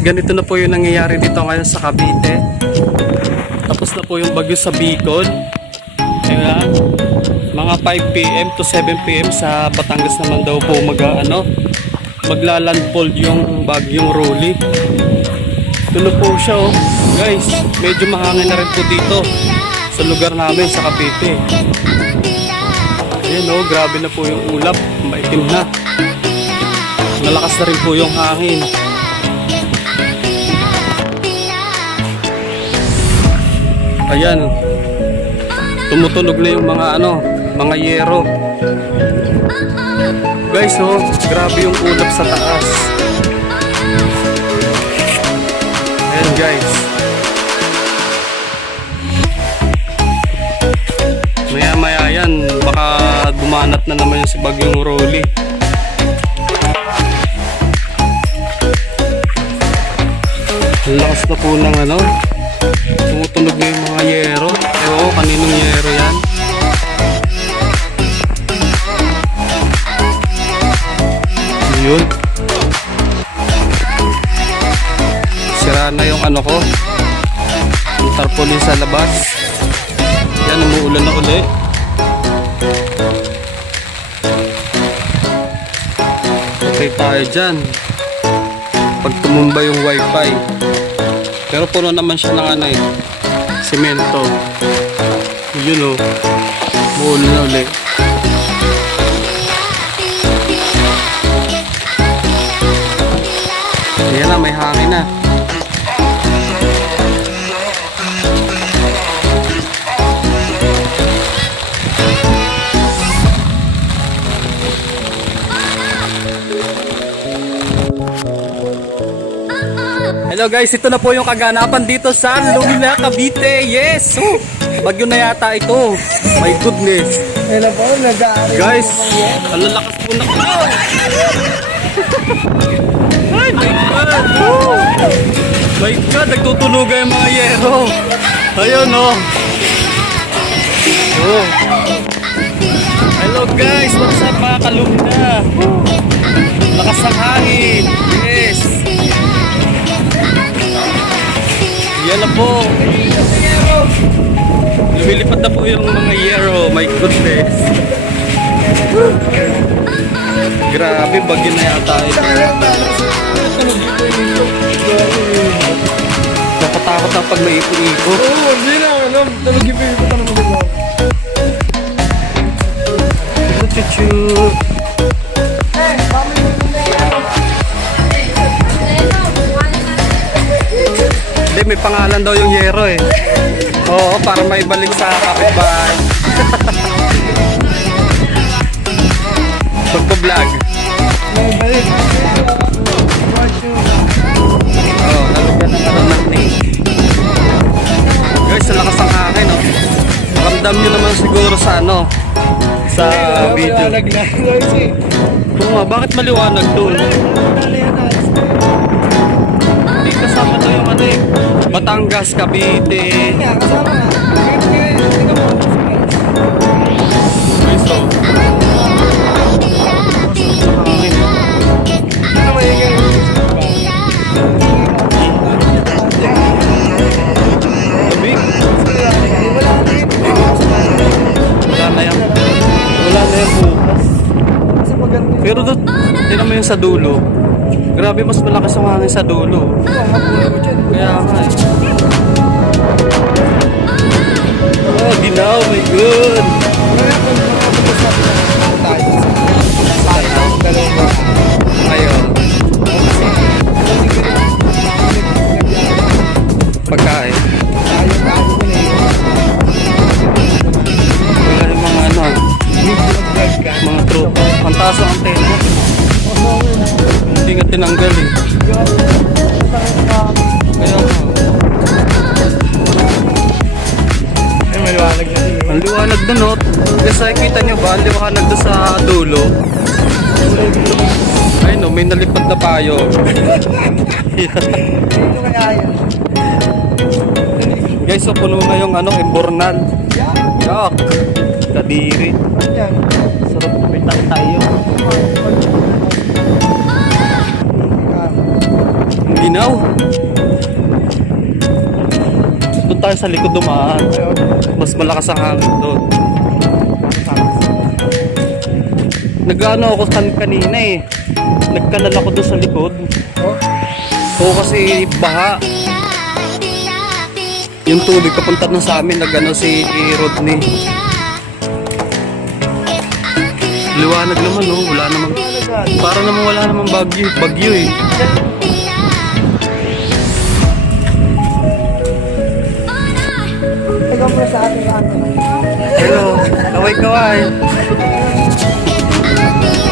guys, ganito na po yung nangyayari dito ngayon sa Cavite. Tapos na po yung bagyo sa Bicol. Ayan, mga 5 PM to 7 PM sa Batangas naman daw po maglalandfall yung bagyong Rolly. Ito na po siya oh. Guys, medyo mahangin na rin po dito sa lugar namin sa Cavite. Ayan oh, grabe na po yung ulap, maitim na. Malakas na rin po yung hangin. Ayan, tumutunog na yung mga yero. Guys, oh, grabe yung ulap sa taas. Ayan guys. Maya maya yan, baka dumanat na naman yung si bagyong Rolly. Ang lakas na po ng tumutunog na yung mga yero. Oo, kaninong yero yan? Yun. Sira na yung ko. Yung tarpaulin sa labas. Yan, umuulan na ulit. Okay tayo dyan. Pag tumumba yung wifi. Pero puno naman siya ng semento. Yun o. Umuulan na ulit. Ayan na, may hangin na. Hello guys, ito na po yung kaganapan dito sa Lumina, Cavite. Yes! Bagyo na yata ito. My goodness. Hello po, nag-aari. Guys, ang lalakas po na. Ay, my God! My God, nagtutuloga yung mga yero. Ayun, oh. Oh. Hello guys, what's up mga kalumna? Lakas ng hangin. Yes. Yan na po. Lumilipad na po yung mga yero. My goodness. Grabe, bagyo na yata ito. Nakatakot na pag may iko-iko. Oo, hindi na alam. Tulog yung pipo ka naman dito. Chuchu. Hindi, may pangalan daw yung yero eh. Oo, para may balik sa kapitbahay. Pagpa-vlog. May balik. Oo, nalagyan ng name. Guys, sa lakas ng hangin, oh. Ramdam nyo naman siguro sa sa video. Oo nga, bakit maliwanag doon? Hindi kasama to yung Batangas, Cavite. Kasama nga. Guys, oh. Pero doon, tinan mo yung sa dulo. Grabe, mas malakas ang hangin sa dulo. Kaya nga eh. Oh, ginaw, my God. Ayun. Pagkain. Wala yung mga mga tropa. Ang taas ang antena. Hindi nga tinanggal eh. Kaya Ay, maliwanag na din. ang liwanag doon, no? Kasi kita nyo ba, ang liwanag doon sa dulo. Ay no, may nalipad na payo. Dito kaya yan. Guys, so puno na yung Imbornal. Yak! Kadiri. Yan. Sarap may tayo. Ginaw. Doon tayo sa likod dumaan. Mas malakas ang hangin doon. Nag-ano ako kanina eh. Nagkanal ako doon sa likod. Oo, kasi baha. Yung tubig papunta na sa amin, nag-ano si Rodney. Liwanag naman oh, wala namang, para namang wala namang bagyo eh. Ikaw po sa ating ano. Hello, kaway-kaway.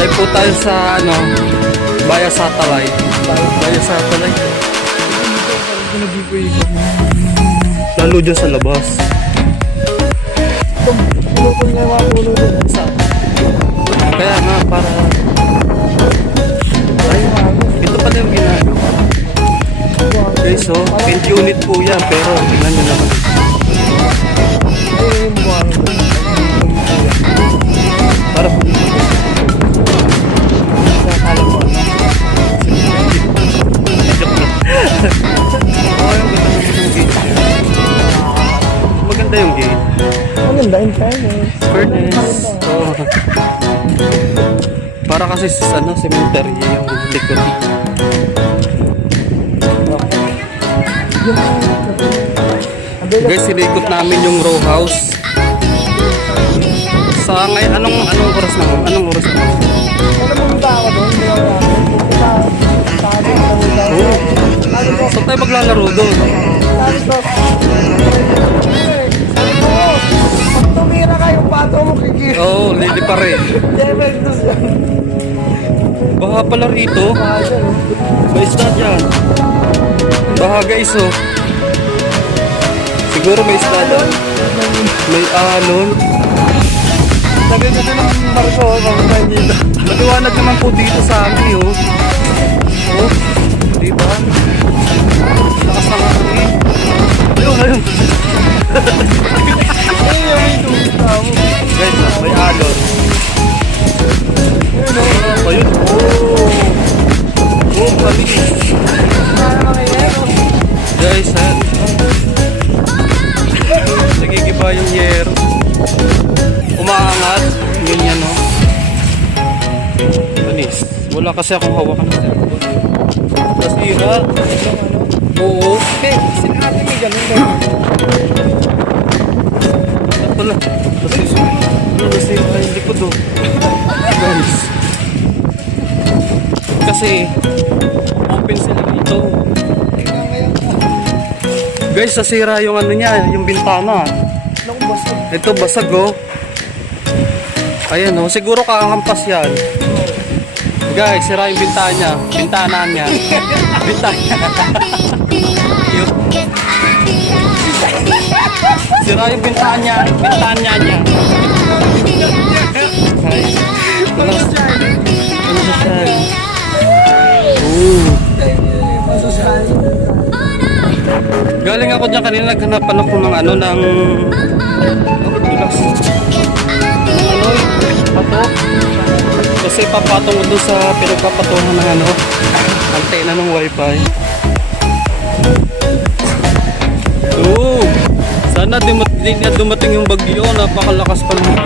Tayo po tayo sa ano, Baya Satellite. Baya Satellite. Lalo dyan sa labas. Pinupon niya yung mga puno doon. Kaya nga, para... Ay, ito pala yung ginagawa. Guys, so, paint unit po yan, pero tingnan nyo naman. Ay, yung buwan. Para po. Sa akala mo, ano? Joke lang. Oh, yung ganda naman yung gate. Maganda yung gate. Maganda, in fairness. Fairness. Oh. Para kasi sa ano, cemetery yung likod. Guys, sinikot namin yung row house. Sa ngayon, anong oras na? Anong oras na? Ano pumunta ako doon? Hindi ako namin. Pumunta sa atin. Oo. Saan tayo maglalaro doon? Pag tumira ka yung pato mo, kikira. Oo, lili pa rin. Jeventus yan. Baha pala rito. May isda dyan. Baha guys oh. Siguro may isda dyan. May alon. Sabi ko doon ng barko, pamuntahin dito. Maliwanag naman po dito sa amin oh. Oh, diba? Lakas ng hangin. Ayun, ayun. Ayun yung may tubig na ako. Guys, may alon. Ayun. Oh, kami. Para mga yero. Guys, ha? Nagigiba yung yero. Umaangat. Yun yan, no? Panis. Wala kasi akong hawakan ng cellphone. Nasira. Oo. Hindi, sinabi may ganun na. At pala. Nasira yung likod, oh. Guys. Kasi, open sila dito. Tingnan ngayon. Guys, nasira yung ano niya, yung bintana. Naku, basag. Ito, basag, oh. Ayan, oh. Siguro kakampas yan. Guys, sira yung bintana niya. Bintana niya. Bintana. Yun. Sira yung bintana niya. Bintana niya. Ay. Ano siya? Masasal. Galing ako dyan kanina, naghanapan ako ng ano, ng dulas. Ng ano, pato. Kasi papatong ko doon sa pinagpapatungan ng ano, antena ng wifi. Oo. Sana di na dumating yung bagyo, napakalakas pa naman.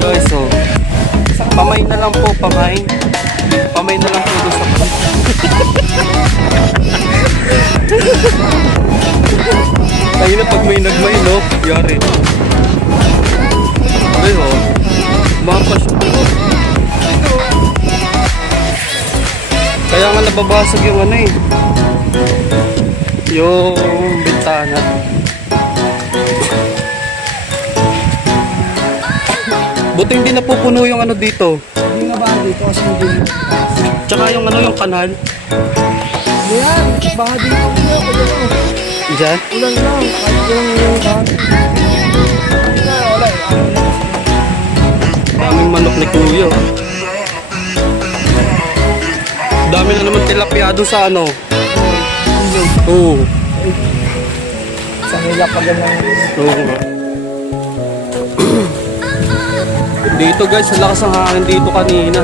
Guys, so, pamay na lang po, pamay. Pamay na lang po doon sa tayo na pag may nagmay, no? Yari. Ay, oh. Mapas. Kaya nga nababasag yung ano eh. Yung bintana. Buti hindi napupuno yung ano dito. Hindi nga ba dito kasi hindi. Tsaka yung ano, yung kanal. Yan, baka dito ko dito. Diyan. Ulan lang, kahit yung dati. Wala eh. Daming manok ni Kuya. Dami na naman tilapia doon sa ano. Oo. Sa nila pa ganang. Oo nga. Dito guys, ang lakas ng hangin dito kanina.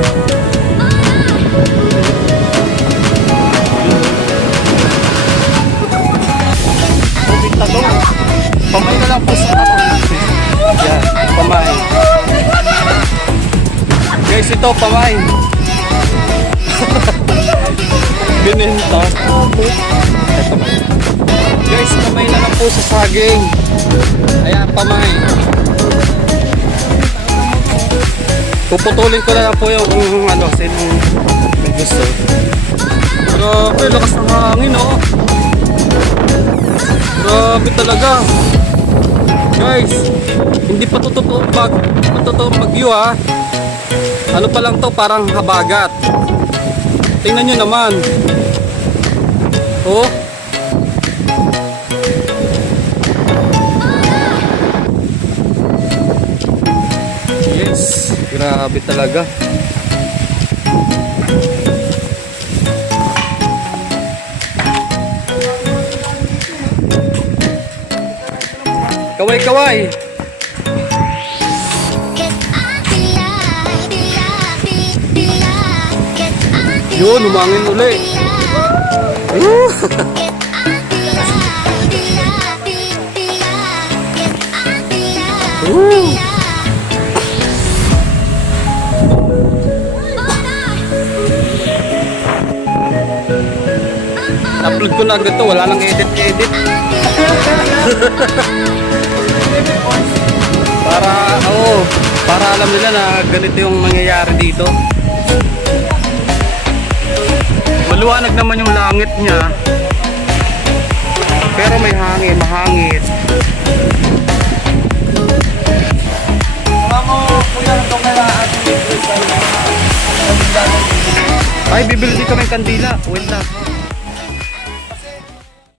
ito, pamay. Bininta. Ito ba? Guys, kamay na lang po sa saging. Ayan, pamay. Puputulin ko na lang po yung ano, sinong may gusto. Grabe, lakas ng hangin, oh. Grabe talaga. Guys, hindi pa totoong bagyo, ha. Ano pa lang to, parang habagat. Tingnan nyo naman. Oh. Yes, grabe talaga. Kaway-kaway. Yun, umangin uli. Upload ko na agad to, wala nang edit. Para alam nila na ganito yung mangyayari dito. Maluwanag naman yung langit niya. Pero may hangin, mahangit. Ay, bibili din kami ng kandila. Wait lang.